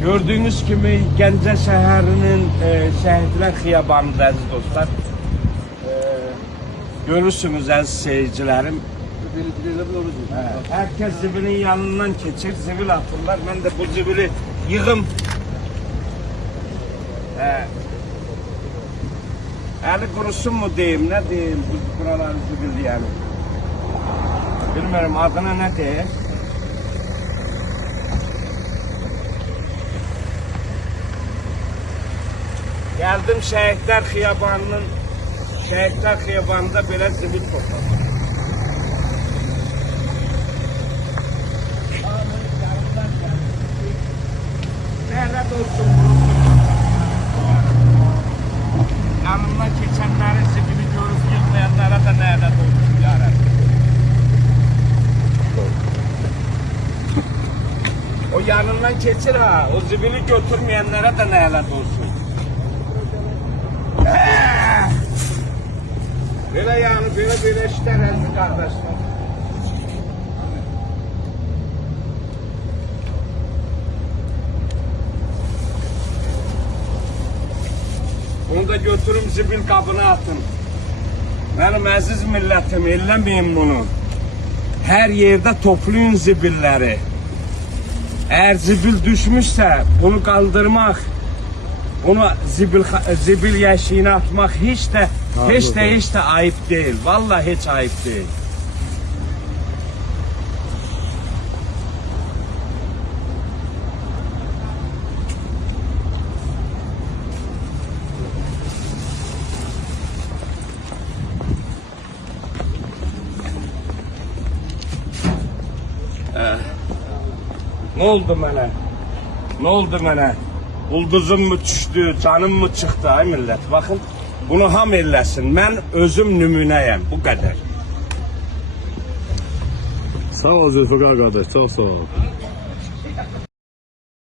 Gördüğünüz gibi Gəncə şəhərinin Şəhidlər Xiyabanıdır əziz dostlar. Görürsünüz əziz seyircilərim. Herkes zibilin yanından geçir, zibil atırlar. Ben de bu zibili yığım. Eli kurusun mu diyeyim, ne diyeyim bu buraları zibil yani. Bilmiyorum adına ne diyeyim. Geldim Şəhidlər Xiyabanının, Şəhidlər Xiyabanında böyle zibil topladım. Nerede olsun yanımdan geçenleri zibili görüp yıkmayanlara da nerede olsun yarabbim. O yanından geçir ha, o zibili götürmeyenlere de nerede olsun. Böyle yani böyle işler elbette kardeşler. Onu da götürün zibil kabına atın. Benim aziz milletim, ellemeyin bunu. Her yerde toplayın zibilleri. Eğer zibil düşmüşse bunu kaldırmak, onu zibil yeşiğine atmak hiç de ayıp değil. Vallahi hiç ayıp değil. Ne oldu mənə? Ne oldu mənə? Ulduzum mu düştü, canım mı çıktı ay millet? Bakın bunu ham elləsin. Ben özüm nümunəyəm. Bu kadar. Sağ ol Zülfikar kardeş, çok sağ ol.